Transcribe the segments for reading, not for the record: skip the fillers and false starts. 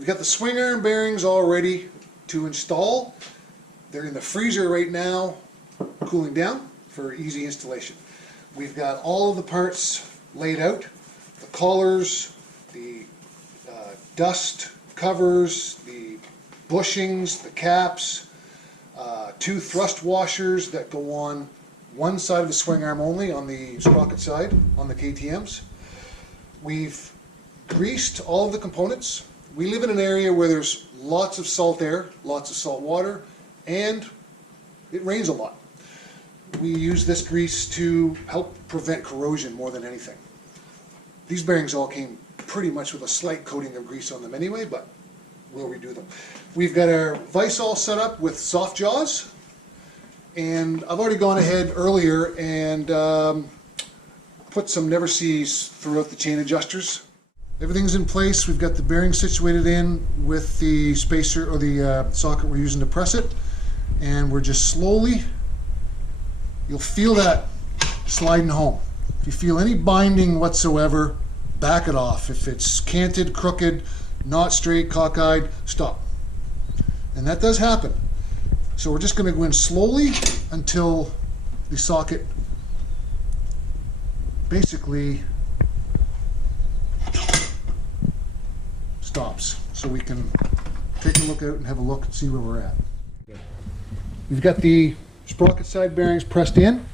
We've got the swing arm bearings all ready to install. They're in the freezer right now, cooling down for easy installation. We've got all of the parts laid out, the collars, the dust covers, the bushings, the caps, 2 thrust washers that go on one side of the swing arm only, on the sprocket side, on the KTMs. We've greased all of the components. We live in an area where there's lots of salt air, lots of salt water, and it rains a lot. We use this grease to help prevent corrosion more than anything. These bearings all came pretty much with a slight coating of grease on them anyway, but we'll redo them. We've got our vise all set up with soft jaws, and I've already gone ahead earlier and put some never sees throughout the chain adjusters. Everything's in place. We've got the bearings situated in with the spacer or the socket we're using to press it, and we're just slowly, you'll feel that sliding home. If you feel any binding whatsoever, back it off. If it's canted, crooked, not straight, cockeyed, stop. And that does happen. So we're just going to go in slowly until the socket basically stops, so we can take a look out and have a look and see where we're at. We've got the sprocket side bearings pressed in,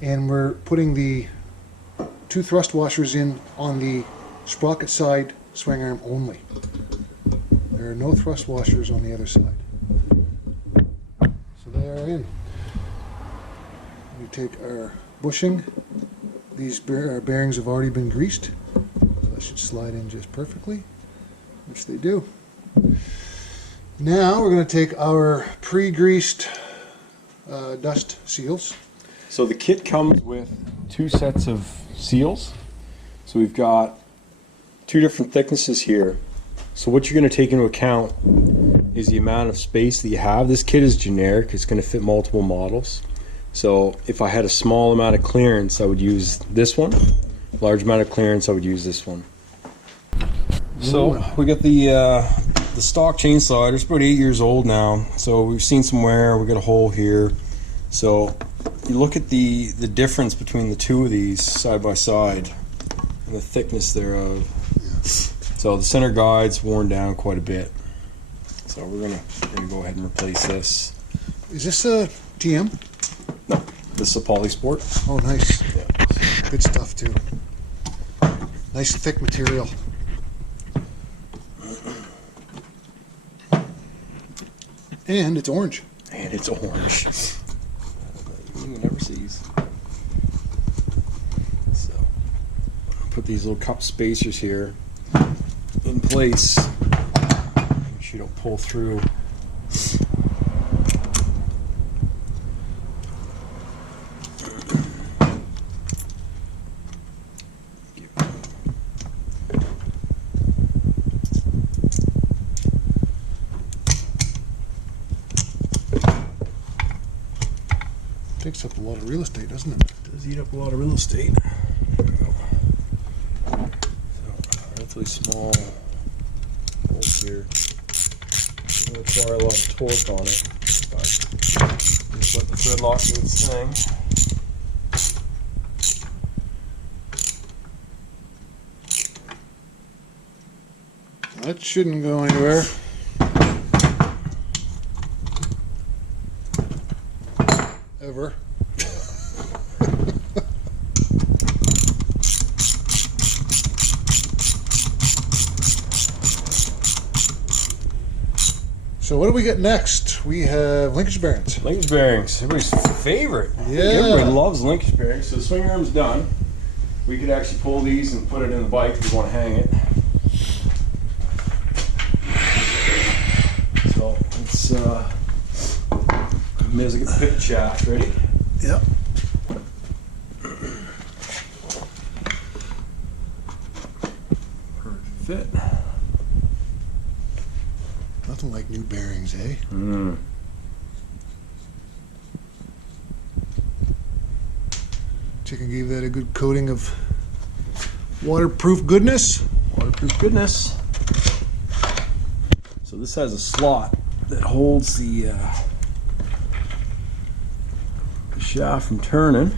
and we're putting the 2 thrust washers in on the sprocket side swing arm only. There are no thrust washers on the other side. So they are in. We take our bushing. These bearings have already been greased. That should slide in just perfectly, which they do. Now we're going to take our pre-greased dust seals. So the kit comes with 2 sets of seals. So we've got 2 different thicknesses here. So what you're going to take into account is the amount of space that you have. This kit is generic. It's going to fit multiple models. So if I had a small amount of clearance, I would use this one. Large amount of clearance, I would use this one. So we got the stock chain slider. It's about 8 years old now. So we've seen some wear. We got a hole here. So you look at the difference between the 2 of these side by side and the thickness thereof. So the center guide's worn down quite a bit. So we're gonna go ahead and replace this. Is this a TM? No, this is a Polysport. Oh, nice. Yeah. Good stuff too. Nice thick material. And it's orange. And it's orange. You never sees. So put these little cup spacers here in place. Make sure you don't pull through. Takes up a lot of real estate, doesn't it? It does eat up a lot of real estate. There we go. So, relatively small holes here. It's going to require a lot of torque on it, but just let the thread lock do its thing. That shouldn't go anywhere. Ever. So what do we get next? We have linkage bearings. Linkage bearings, everybody's favorite. Yeah. Everybody loves linkage bearings. So the swing arm's done. We could actually pull these and put it in the bike if we want to hang it. So it's may as well get the pivot shaft ready. Yep. Perfect fit. Nothing like new bearings, eh? Mm. Chicken gave that a good coating of waterproof goodness. Waterproof goodness. So this has a slot that holds the shaft from turning.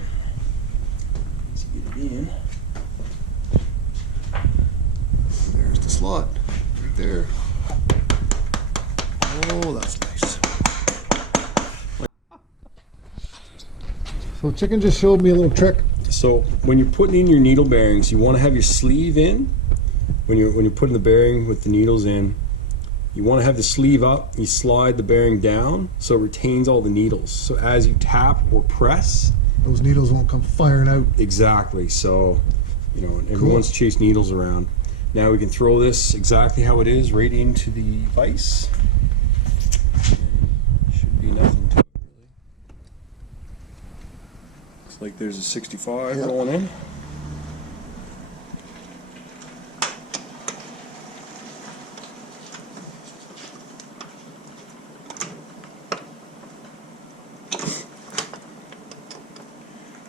Let's get it in. There's the slot, right there. Oh, that's nice. So Chicken just showed me a little trick. So when you're putting in your needle bearings, you want to have your sleeve in. When you're putting the bearing with the needles in, you want to have the sleeve up. You slide the bearing down so it retains all the needles. So as you tap or press, Those needles won't come firing out. exactly. So everyone's chased needles around. Now we can throw this exactly how it is right into the vise. Should be nothing to it really. Looks like there's a 65 going in.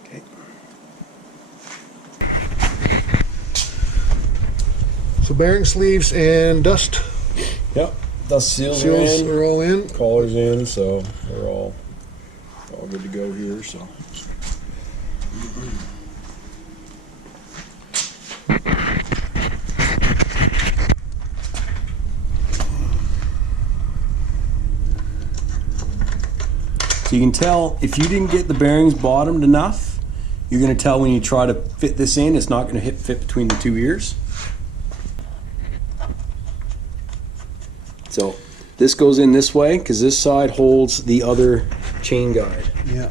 Okay. So bearing sleeves and dust Yep. Dust seals seals are in. are all in. Collar's in, so they're all good to go here. So. So you can tell if you didn't get the bearings bottomed enough, you're going to tell when you try to fit this in, it's not going to fit between the two ears. So this goes in this way because this side holds the other chain guide. Yeah.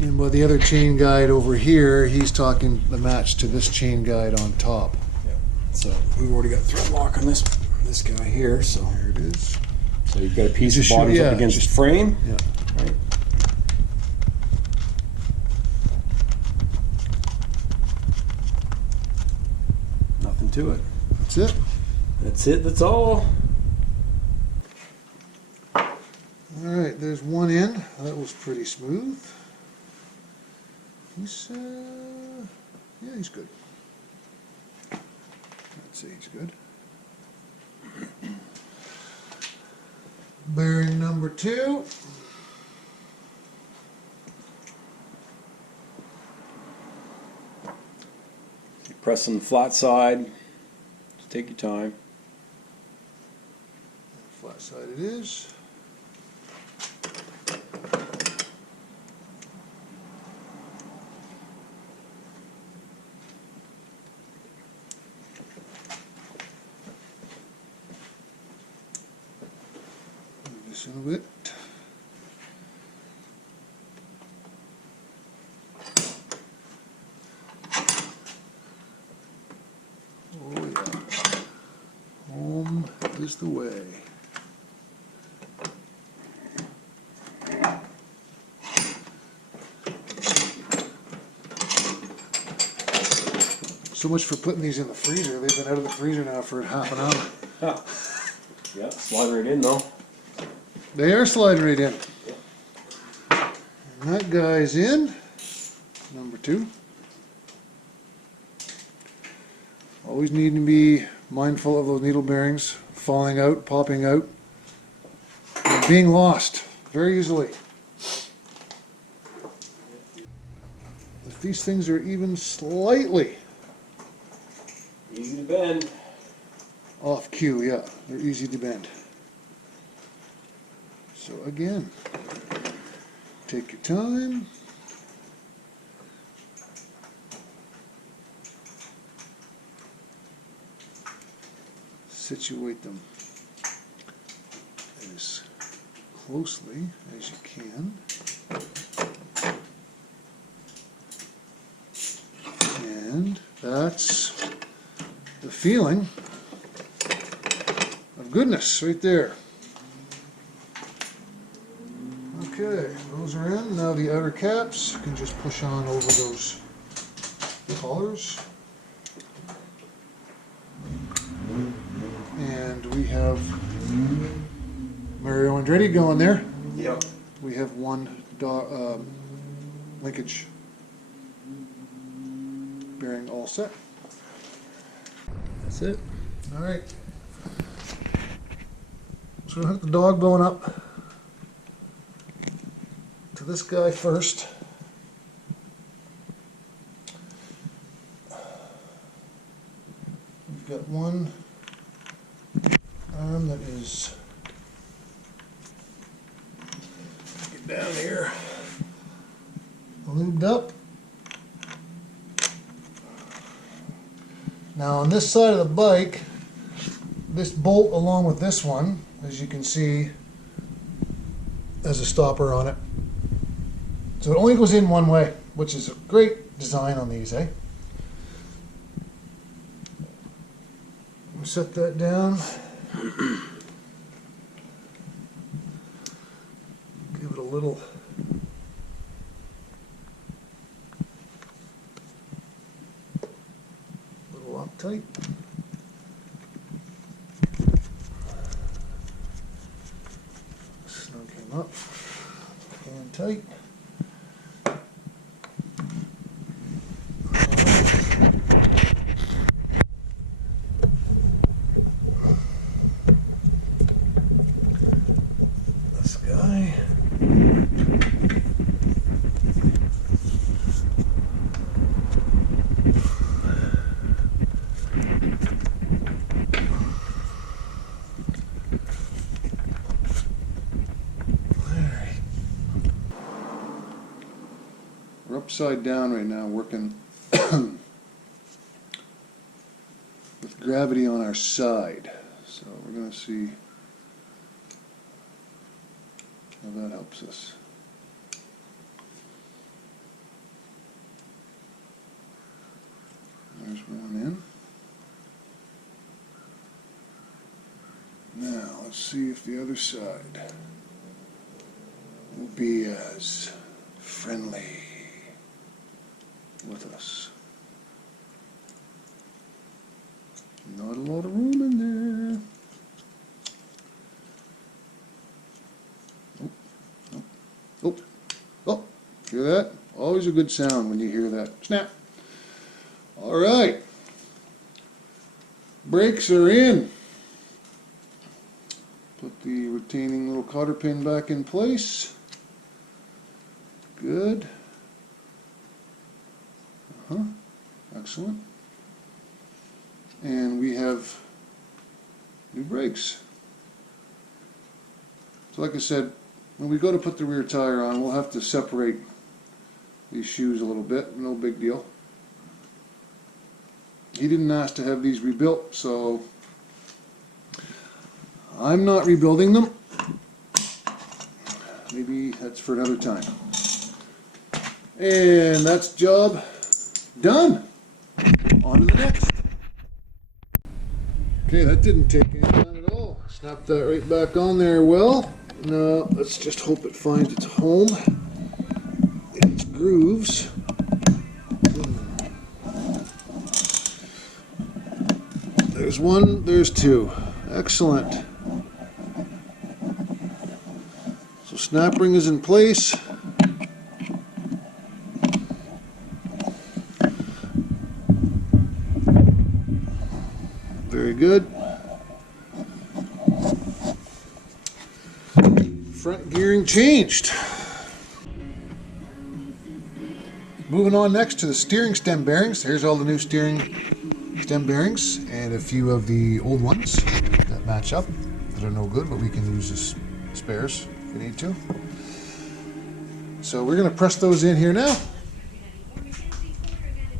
And with the other chain guide over here, he's talking the match to this chain guide on top. So we've already got thread lock on this guy here. So There it is. So you've got a piece Just of bottoms shoot- yeah, up against just- the frame. Yeah. Right. Nothing to it. That's it. That's it. That's all. All right, there's one end. That was pretty smooth. He's, yeah, he's good. I'd say he's good. Bearing number 2. You press on the flat side. Just take your time. Flat side it is. Move this in a bit. Oh yeah. Home is the way. So much for putting these in the freezer. They've been out of the freezer now for half an hour. Yeah, slide right in though. They are sliding right in. And that guy's in. Number 2. Always need to be mindful of those needle bearings falling out, popping out, and being lost very easily. If these things are even slightly Easy to bend. off cue, yeah, they're easy to bend. So again, take your time. Situate them as closely as you can. And that's the feeling of goodness right there. Okay, those are in. Now the outer caps, you can just push on over those collars. And we have Mario Andretti going there. Yep. We have one linkage bearing all set. That's it. All right, So we'll hook the dog bone up to this guy first. We've got one arm that is get down here, lubed up. Now on this side of the bike, this bolt along with this one, as you can see, has a stopper on it. So it only goes in one way, which is a great design on these, eh? We'll set that down. Give it a little Loctite. Snug him up and tight. This guy. We're upside down right now, working with gravity on our side. So we're going to see how that helps us. There's one in. Now let's see if the other side will be as friendly with us. Not a lot of room in there. Oh, oh, oh, hear that? Always a good sound when you hear that. Snap. All right. Brakes are in. Put the retaining little cotter pin back in place. Good. Excellent. And we have new brakes. So like I said, when we go to put the rear tire on, we'll have to separate these shoes a little bit. No big deal. He didn't ask to have these rebuilt, so I'm not rebuilding them. Maybe that's for another time. And that's job done. On to the next. Okay, that didn't take any time at all. Snap that right back on there. Well, now let's just hope it finds its home in its grooves. There's one, there's two. Excellent. So snap ring is in place. Very good. Front gearing changed. Moving on next to the steering stem bearings. Here's all the new steering stem bearings and a few of the old ones that match up that are no good, but we can use as spares if we need to. So we're going to press those in here now.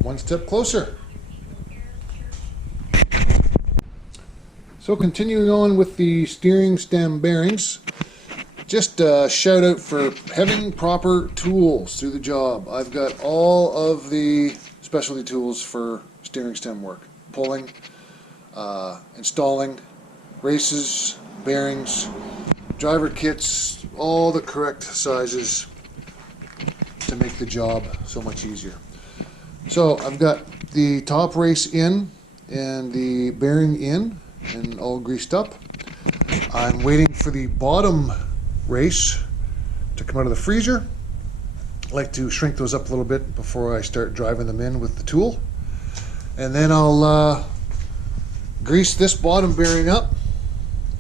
One step closer. So continuing on with the steering stem bearings, just a shout out for having proper tools through the job. I've got all of the specialty tools for steering stem work. Pulling, installing, races, bearings, driver kits, all the correct sizes to make the job so much easier. So I've got the top race in and the bearing in and all greased up. I'm waiting for the bottom race to come out of the freezer. I like to shrink those up a little bit before I start driving them in with the tool. And then I'll grease this bottom bearing up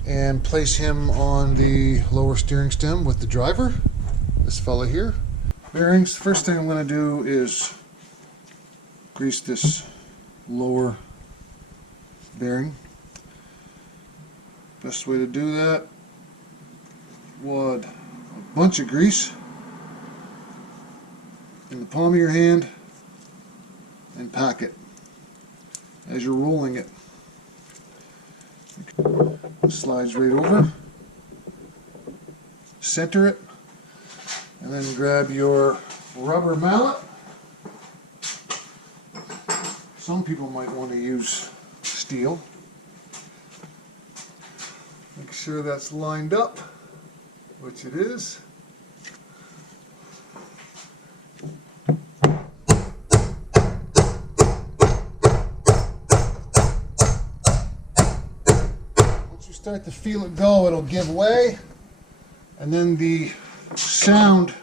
and place him on the lower steering stem with the driver, this fella here. Bearings, first thing I'm going to do is grease this lower bearing. Best way to do that, wad a bunch of grease in the palm of your hand and pack it as you're rolling it. It slides right over, center it, and then grab your rubber mallet. Some people might want to use steel. Make sure that's lined up, which it is. Once you start to feel it go, it'll give way, and then the sound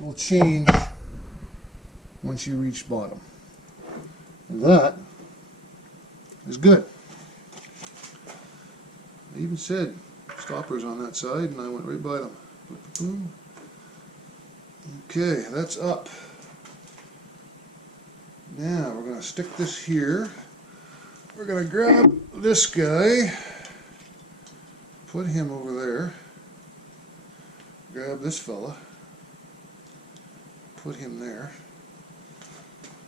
will change once you reach bottom. And that is good. I even said stoppers on that side, and I went right by them. Boom. Okay, that's up. Now we're going to stick this here. We're going to grab this guy, put him over there, grab this fella, put him there,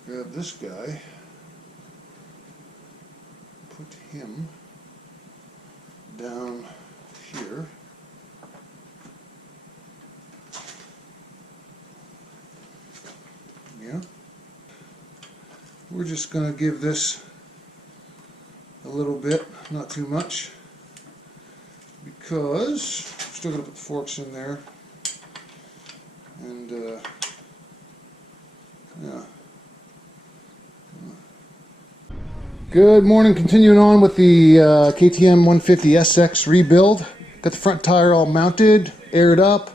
grab this guy, put him down here. Yeah. We're just going to give this a little bit, not too much, because I'm still going to put the forks in there. And yeah. Good morning, continuing on with the KTM 150 SX rebuild. Got the front tire all mounted, aired up,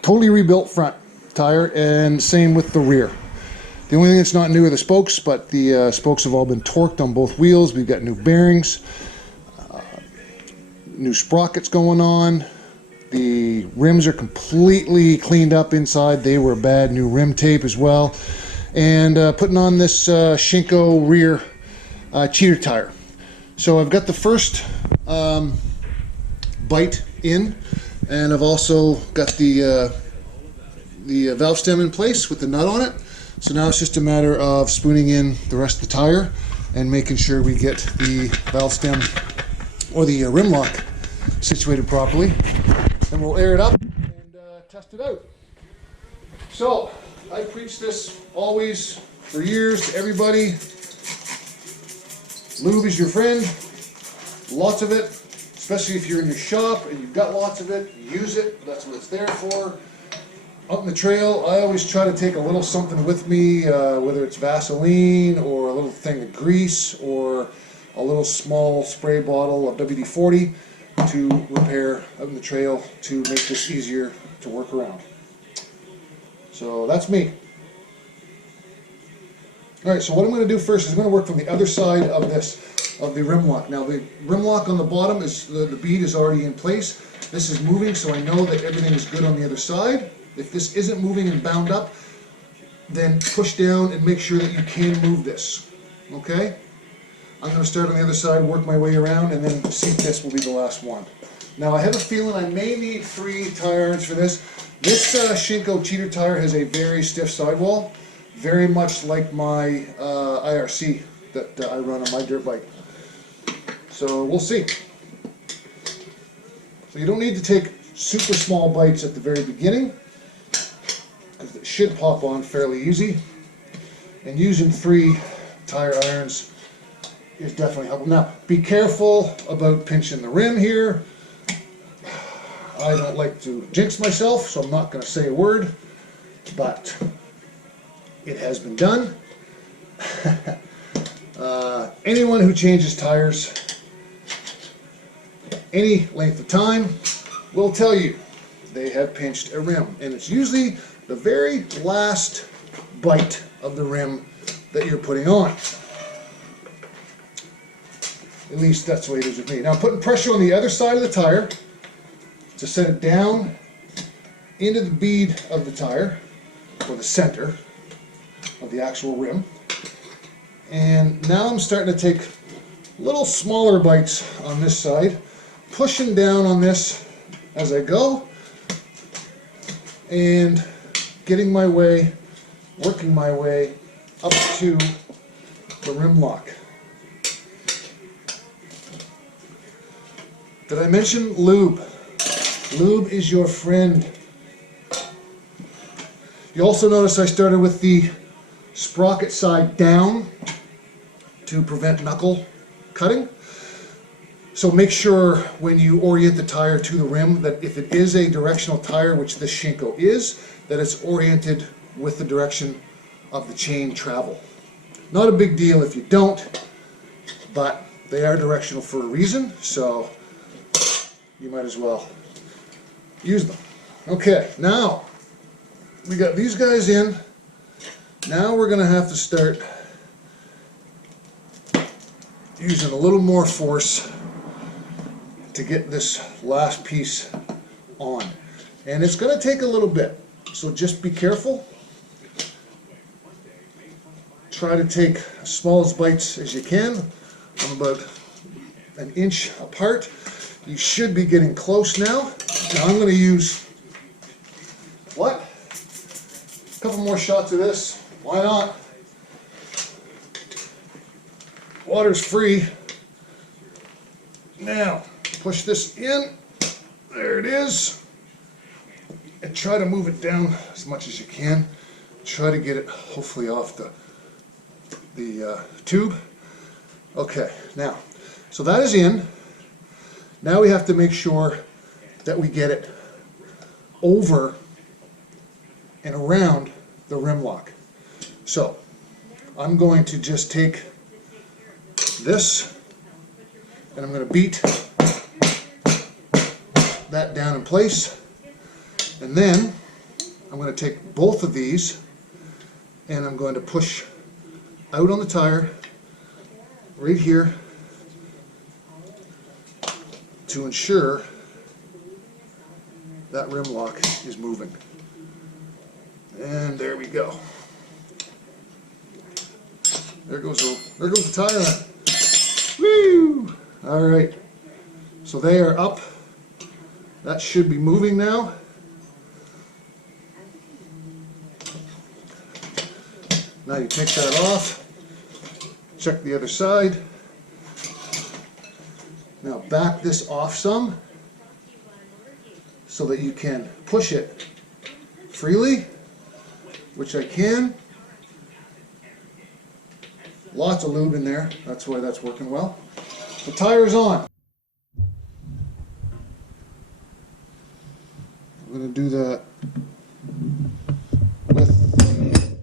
totally rebuilt front tire, and same with the rear. The only thing that's not new are the spokes, but the spokes have all been torqued on both wheels. We've got new bearings, new sprockets going on. The rims are completely cleaned up inside. They were bad. New rim tape as well. And putting on this Shinko rear cheater tire. So I've got the first bite in, and I've also got the valve stem in place with the nut on it. So now it's just a matter of spooning in the rest of the tire and making sure we get the valve stem or the rim lock situated properly. Then we'll air it up and test it out. So I preach this always for years to everybody. Lube is your friend. Lots of it, especially if you're in your shop and you've got lots of it. Use it. That's what it's there for. Out in the trail, I always try to take a little something with me, whether it's Vaseline or a little thing of grease or a little small spray bottle of WD-40 to repair out in the trail to make this easier to work around. So that's me. Alright, so what I'm going to do first is I'm going to work from the other side of this, of the rim lock. Now the rim lock on the bottom, is the bead is already in place. This is moving, so I know that everything is good on the other side. If this isn't moving and bound up, then push down and make sure that you can move this. Okay? I'm going to start on the other side, work my way around, and then seat this will be the last one. Now I have a feeling I may need 3 tire irons for this. This Shinko cheater tire has a very stiff sidewall, very much like my IRC that I run on my dirt bike. So we'll see. So you don't need to take super small bites at the very beginning, because it should pop on fairly easy. And using 3 tire irons is definitely helpful. Now, be careful about pinching the rim here. I don't like to jinx myself, so I'm not going to say a word, but it has been done. Anyone who changes tires any length of time will tell you they have pinched a rim, and it's usually the very last bite of the rim that you're putting on. At least that's the way it is with me. Now I'm putting pressure on the other side of the tire to set it down into the bead of the tire, or the center of the actual rim. And now I'm starting to take little smaller bites on this side, pushing down on this as I go, and getting my way, working my way up to the rim lock. Did I mention lube? Lube is your friend. You also notice I started with the sprocket side down to prevent knuckle cutting. So make sure when you orient the tire to the rim that if it is a directional tire, which this Shinko is, that it's oriented with the direction of the chain travel. Not a big deal if you don't, but they are directional for a reason, so you might as well use them. Okay, now we got these guys in. Now we're going to have to start using a little more force to get this last piece on. And it's going to take a little bit, so just be careful. Try to take as small as bites as you can. I'm about an inch apart. You should be getting close now. Now I'm going to use, what? A couple more shots of this. Why not? Water's free. Now, push this in. There it is. And try to move it down as much as you can. Try to get it hopefully off the tube. Okay, now, so that is in. Now we have to make sure that we get it over and around the rim lock. So I'm going to just take this and I'm going to beat that down in place, and then I'm going to take both of these and I'm going to push out on the tire right here to ensure that rim lock is moving. And there we go. There goes the tire on. Woo! All right. So they are up. That should be moving now. Now you take that off. Check the other side. Now back this off some so that you can push it freely, which I can. Lots of lube in there, that's why that's working well. The tire's on. I'm going to do that with the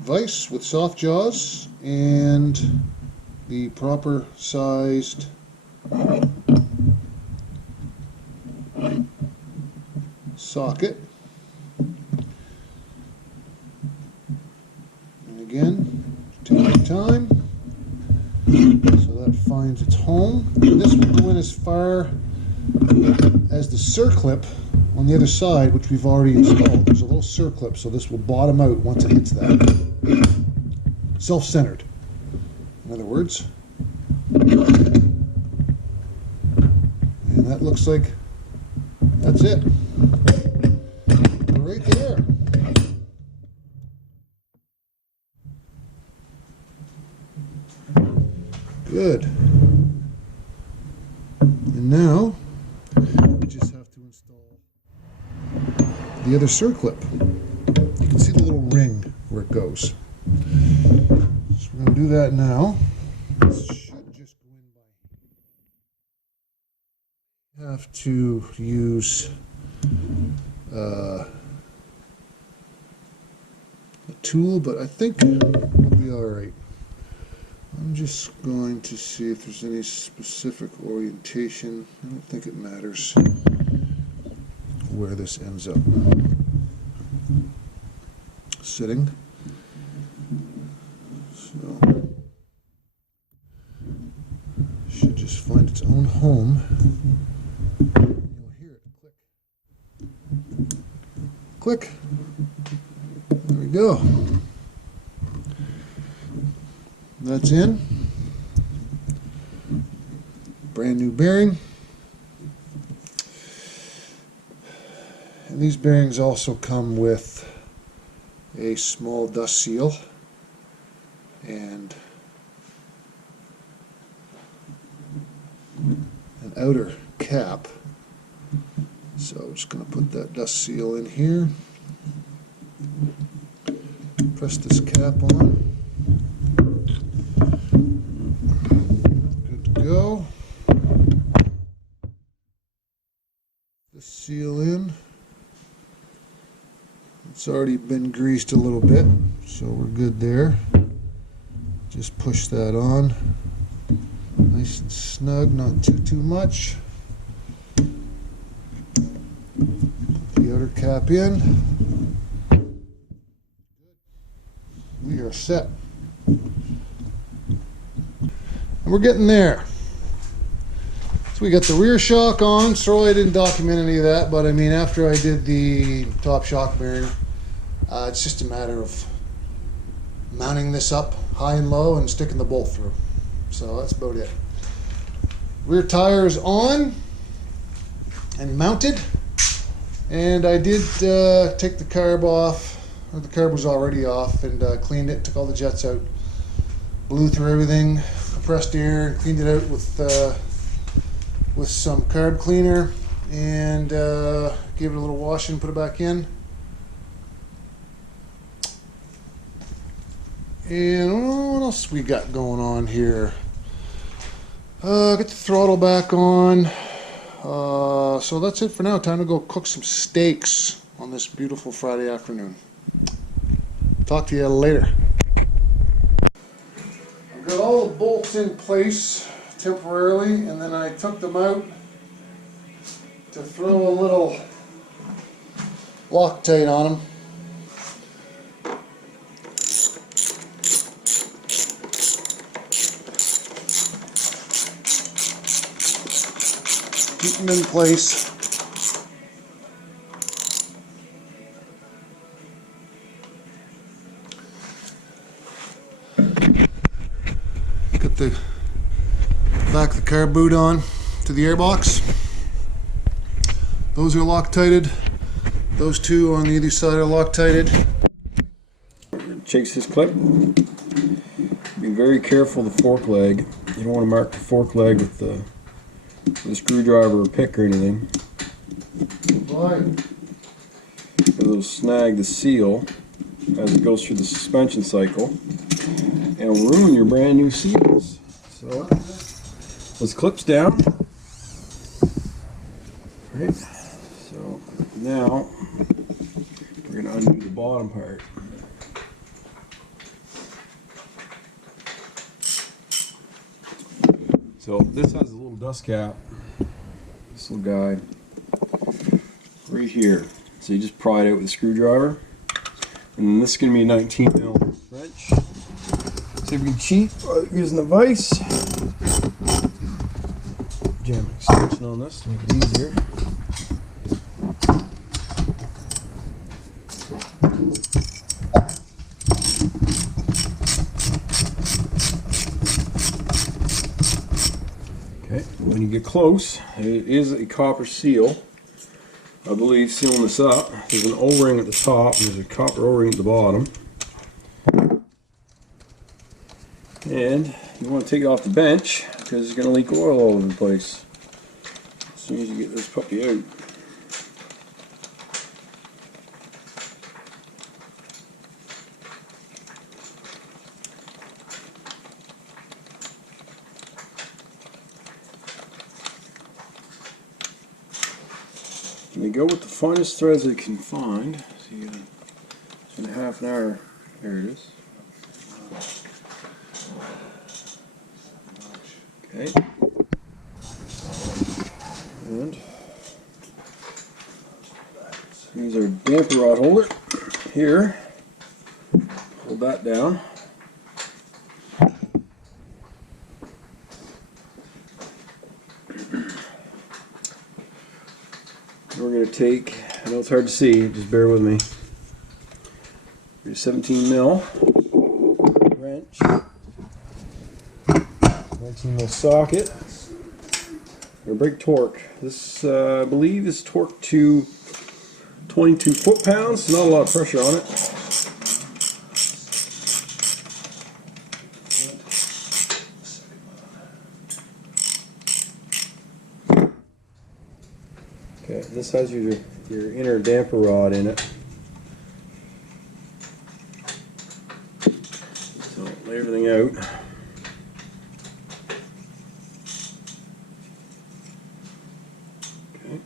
vise with soft jaws and the proper sized socket. And again, take your time so that finds its home. And this will go in as far as the circlip on the other side, which we've already installed. There's a little circlip, so this will bottom out once it hits that. Self-centered, in other words. And that looks like that's it. Right there. Good. And now we just have to install the other circlip. You can see the little ring where it goes. So we're going to do that now. This should just go in by. Have to use a tool, but I think we'll be all right. I'm just going to see if there's any specific orientation. I don't think it matters where this ends up sitting. its own home. You'll hear it click. Click. There we go. That's in. Brand new bearing. And these bearings also come with a small dust seal and an outer cap. So I'm just going to put that dust seal in here. Press this cap on. Good to go. This seal in. It's already been greased a little bit, so we're good there. Just push that on. Nice and snug, not too much. Put the outer cap in. We are set. And we're getting there. So we got the rear shock on. Sorry I didn't document any of that, but I mean, after I did the top shock bearing, it's just a matter of mounting this up high and low and sticking the bolt through. So that's about it. Rear tires on and mounted. And I did take the carb off, or the carb was already off, and cleaned it, took all the jets out, blew through everything, compressed air, and cleaned it out with some carb cleaner, and gave it a little wash and put it back in. And what else we got going on here? Get the throttle back on. So that's it for now. Time to go cook some steaks on this beautiful Friday afternoon. Talk to you later. I've got all the bolts in place temporarily, and then I took them out to throw a little Loctite on them. Keep them in place. Got the back of the carb boot on to the airbox. Those are Loctited. Those two on either side are Loctited. Chase this clip. Be very careful of the fork leg. You don't want to mark the fork leg with the screwdriver or pick or anything. Right. It'll snag the seal as it goes through the suspension cycle, and it'll ruin your brand new seals. So this clip's down. Right. So now we're going to undo the bottom part. So this has a little dust cap, this little guide, right here. So you just pry it out with a screwdriver. And then this is going to be a 19mm wrench. See if we can cheat using the vise. Jam an extension on this to make it easier. Okay, when you get close, it is a copper seal, I believe, sealing this up. There's an O-ring at the top and there's a copper O-ring at the bottom. And you want to take it off the bench because it's going to leak oil all over the place as soon as you get this puppy out. And they go with the finest threads they can find. So you got in half an hour. There it is. Okay. And use our damper rod holder here. Hold that down. we're going to take, I know it's hard to see, just bear with me. Here's 17 mil wrench, 19 mil socket, or brake torque. This, I believe, is torqued to 22 foot-pounds, not a lot of pressure on it. Okay, this has your inner damper rod in it. So lay everything out. Okay.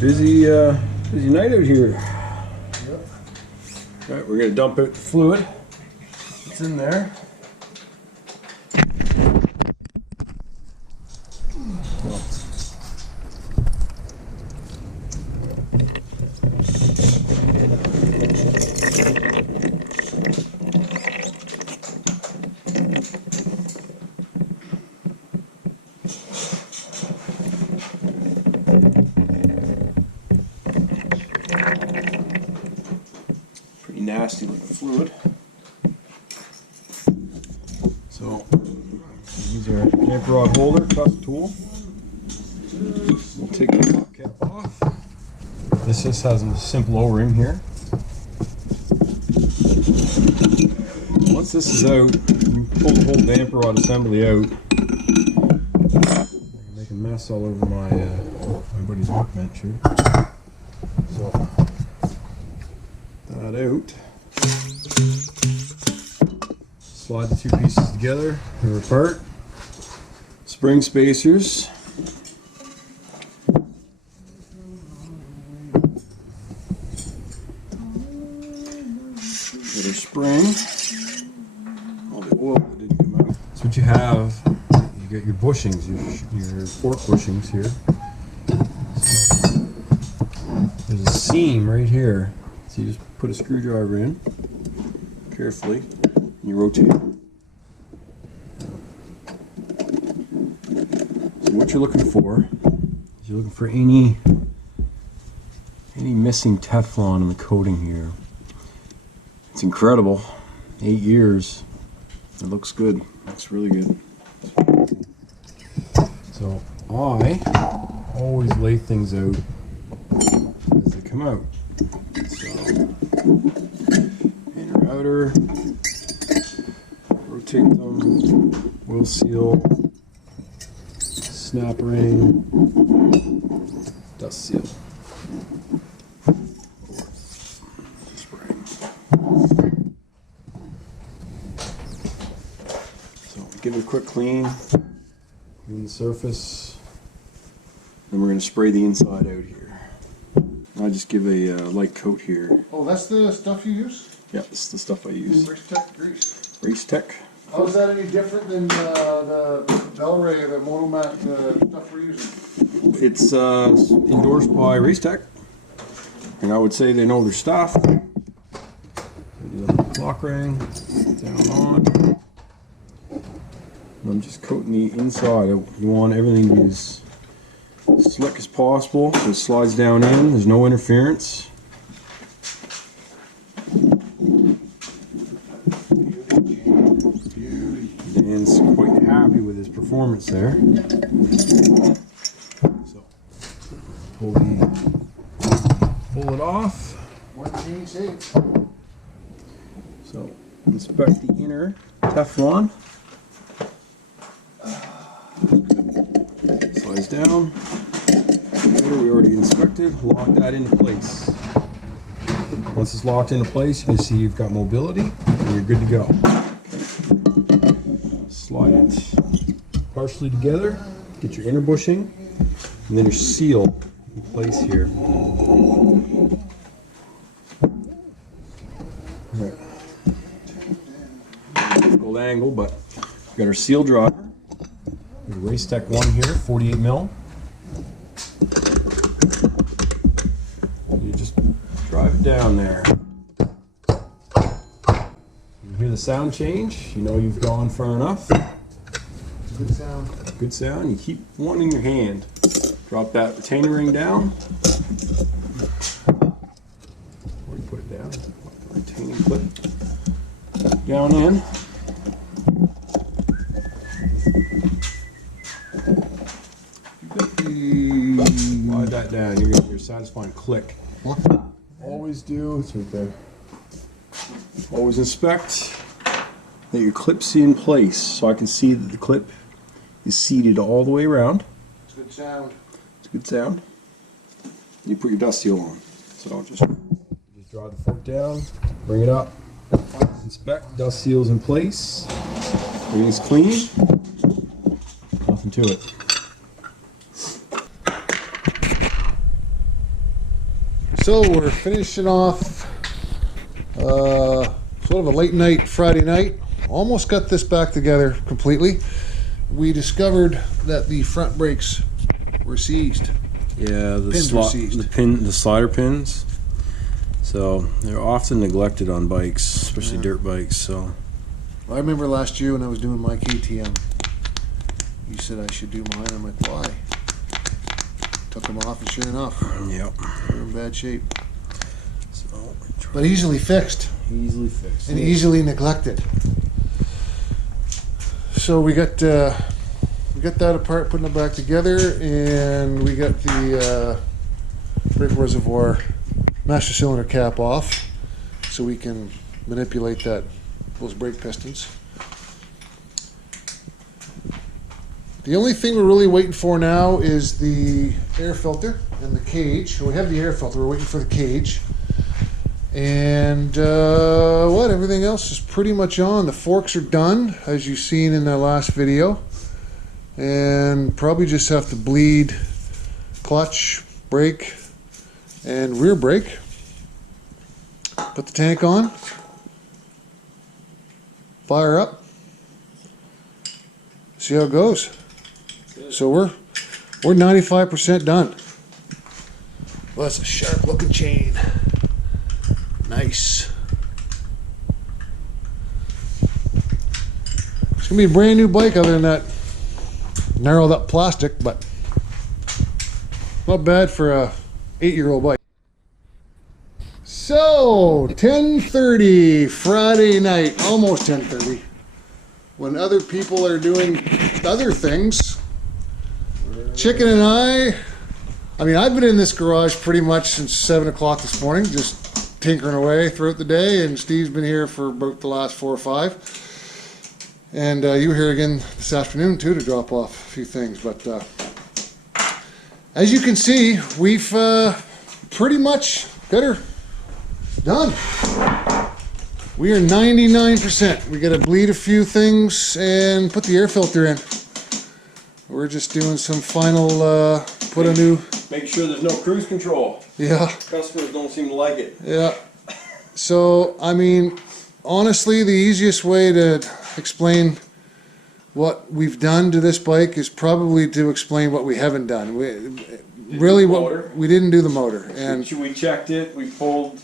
Busy night out here. Yep. All right, we're gonna dump out the fluid. It's in there. Pretty nasty looking fluid. So use our damper rod holder, cusp tool. We'll take the top cap off. This just has a simple O-ring here. Once this is out, you pull the whole damper rod assembly out. I make a mess all over my buddy's workbench here. So that out. Slide the two pieces together, they're apart. Spring spacers. Better spring. All the oil that didn't come out. That's what you have. You got your bushings, your fork bushings here. There's a seam right here. So you just put a screwdriver in carefully, and you rotate it. So what you're looking for is you're looking for any missing Teflon in the coating here. It's incredible. 8 years. It looks good. Looks really good. So I always lay things out as they come out. So inner outer, rotate them, will seal, snap ring, dust seal. Spring. So give it a quick clean the surface, and we're going to spray the inside out here. I just give a light coat here. Oh, that's the stuff you use? Yeah, this is the stuff I use. Race Tech grease. Race Tech. How is that any different than the Bel-Ray or the Monomat stuff we're using? It's endorsed by Race Tech, and I would say they know their stuff. Do the lock ring down on. And I'm just coating the inside. You want everything to be as slick as possible, so it slides down in. There's no interference. Dan's quite happy with his performance there. So pull it off. 186. So inspect the inner Teflon. Slides down. We already inspected. Lock that into place. Once it's locked into place, you can see you've got mobility and you're good to go. Okay. Slide it partially together. Get your inner bushing, and then your seal in place here. Right. Difficult angle, but we've got our seal driver. Race Tech 1 here, 48 mil. You just drive it down there. You hear the sound change, you know you've gone far enough. Good sound. Good sound. You keep one in your hand. Drop that retaining ring down. Or you put it down. Retaining clip down in. Slide that down. You're gonna hear a satisfying click. What? Always do. It's right there. Always inspect that your clip's in place, so I can see that the clip is seated all the way around. It's good sound. It's a good sound. You put your dust seal on. So I'll just draw the fork down, bring it up, inspect, dust seal's in place, everything's clean, nothing to it. So we're finishing off sort of a late night Friday night. Almost got this back together completely. We discovered that the front brakes were seized. Yeah, Pins were seized. the slider pins. So they're often neglected on bikes, especially dirt bikes. So I remember last year when I was doing my KTM, you said I should do mine. I'm like, why? Took them off, and sure enough, yep, they're in bad shape. So But easily fixed easily fixed and easily neglected. So we got that apart, putting it back together, and we got the brake reservoir master cylinder cap off, so we can manipulate those brake pistons. The only thing we're really waiting for now is the air filter and the cage. So we have the air filter, we're waiting for the cage. And everything else is pretty much on. The forks are done, as you've seen in the last video. And probably just have to bleed clutch, brake, and rear brake. Put the tank on. Fire up. See how it goes. So we're 95% done. Well, that's a sharp looking chain. Nice. It's gonna be a brand new bike other than that narrowed up plastic, but not bad for a 8-year-old bike. So 10:30 Friday night, almost 10:30, when other people are doing other things. Chicken and I've been in this garage pretty much since 7 o'clock this morning, just tinkering away throughout the day, and Steve's been here for about the last 4 or 5. And you were here again this afternoon too to drop off a few things. But as you can see, we've pretty much got her done. We are 99%. We got to bleed a few things and put the air filter in. We're just doing some final, make sure there's no cruise control. Yeah. Customers don't seem to like it. Yeah. So, honestly, the easiest way to explain what we've done to this bike is probably to explain what we haven't done. We didn't do the motor. And We checked it. We pulled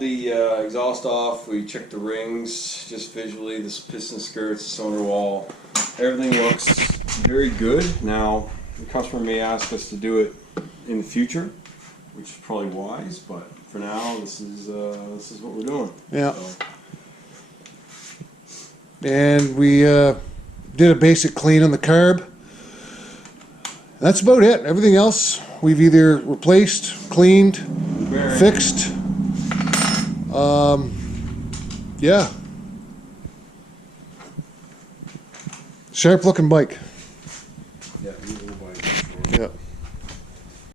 the exhaust off. We checked the rings just visually. The piston skirts, the cylinder wall. Everything looks very good. Now, the customer may ask us to do it in the future, which is probably wise, but for now, this is what we're doing. Yeah. So. And we did a basic clean on the carb. That's about it. Everything else we've either replaced, cleaned, fixed. Yeah. Sharp looking bike. Yeah, beautiful bike. Yeah.